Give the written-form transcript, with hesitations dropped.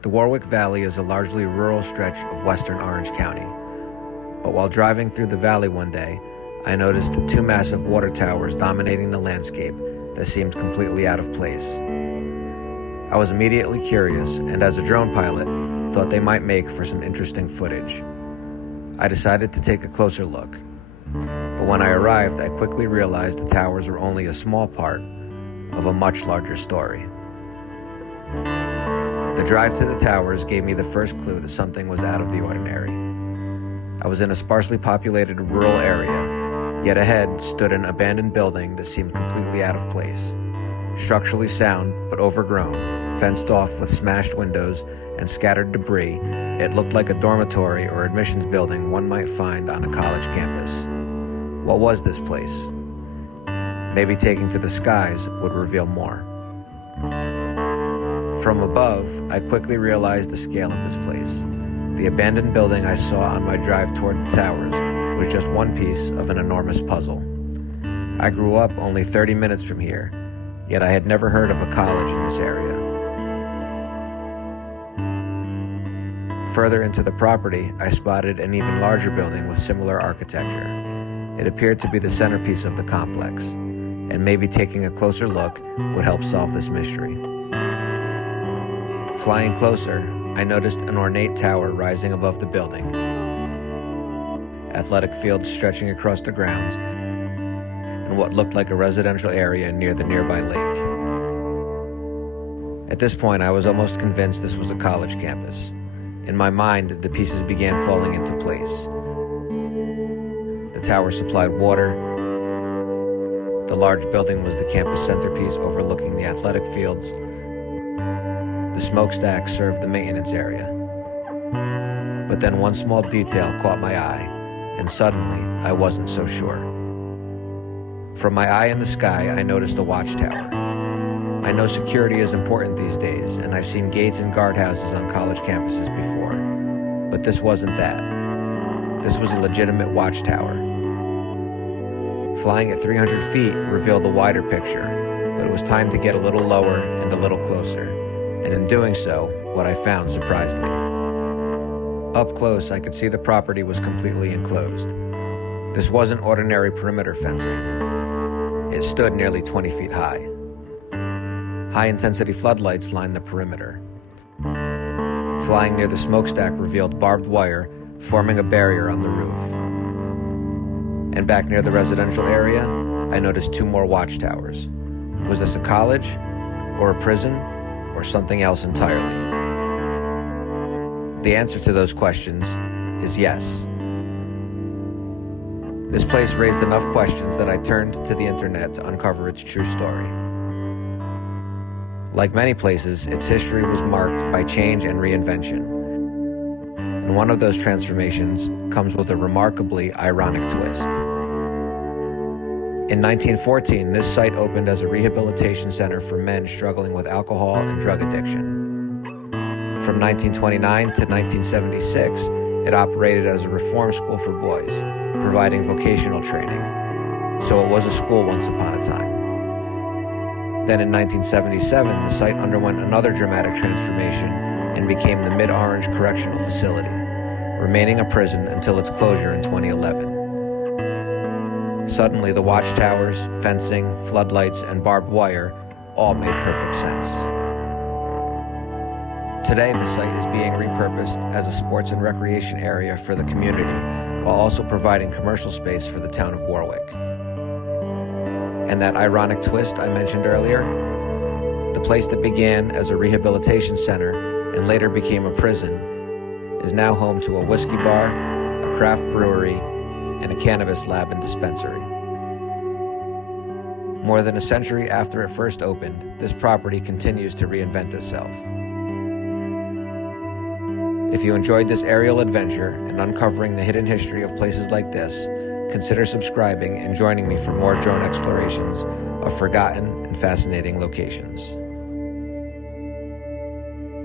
The Warwick Valley is a largely rural stretch of western Orange County. But while driving through the valley one day, I noticed two massive water towers dominating the landscape that seemed completely out of place. I was immediately curious, and as a drone pilot, thought they might make for some interesting footage. I decided to take a closer look. But when I arrived, I quickly realized the towers were only a small part of a much larger story. The drive to the towers gave me the first clue that something was out of the ordinary. I was in a sparsely populated rural area, yet ahead stood an abandoned building that seemed completely out of place. Structurally sound, but overgrown, fenced off with smashed windows and scattered debris, it looked like a dormitory or admissions building one might find on a college campus. What was this place? Maybe taking to the skies would reveal more. From above, I quickly realized the scale of this place. The abandoned building I saw on my drive toward the towers was just one piece of an enormous puzzle. I grew up only 30 minutes from here, yet I had never heard of a college in this area. Further into the property, I spotted an even larger building with similar architecture. It appeared to be the centerpiece of the complex, and maybe taking a closer look would help solve this mystery. Flying closer, I noticed an ornate tower rising above the building, athletic fields stretching across the grounds, and what looked like a residential area near the nearby lake. At this point, I was almost convinced this was a college campus. In my mind, the pieces began falling into place. The tower supplied water. The large building was the campus centerpiece overlooking the athletic fields. The smokestack served the maintenance area. But then one small detail caught my eye, and suddenly I wasn't so sure. From my eye in the sky, I noticed a watchtower. I know security is important these days, and I've seen gates and guardhouses on college campuses before, but this wasn't that. This was a legitimate watchtower. Flying at 300 feet revealed a wider picture, but it was time to get a little lower and a little closer, and in doing so, what I found surprised me. Up close, I could see the property was completely enclosed. This wasn't ordinary perimeter fencing. It stood nearly 20 feet high. High-intensity floodlights lined the perimeter. Flying near the smokestack revealed barbed wire forming a barrier on the roof. And back near the residential area, I noticed two more watchtowers. Was this a college, or a prison, or something else entirely? The answer to those questions is yes. This place raised enough questions that I turned to the internet to uncover its true story. Like many places, its history was marked by change and reinvention. And one of those transformations comes with a remarkably ironic twist. In 1914, this site opened as a rehabilitation center for men struggling with alcohol and drug addiction. From 1929 to 1976, it operated as a reform school for boys, providing vocational training. So it was a school once upon a time. Then in 1977, the site underwent another dramatic transformation and became the Mid-Orange Correctional Facility, remaining a prison until its closure in 2011. Suddenly, the watchtowers, fencing, floodlights, and barbed wire all made perfect sense. Today, the site is being repurposed as a sports and recreation area for the community, while also providing commercial space for the town of Warwick. And that ironic twist I mentioned earlier? The place that began as a rehabilitation center and later became a prison is now home to a whiskey bar, a craft brewery, and a cannabis lab and dispensary. More than a century after it first opened, this property continues to reinvent itself. If you enjoyed this aerial adventure and uncovering the hidden history of places like this, consider subscribing and joining me for more drone explorations of forgotten and fascinating locations.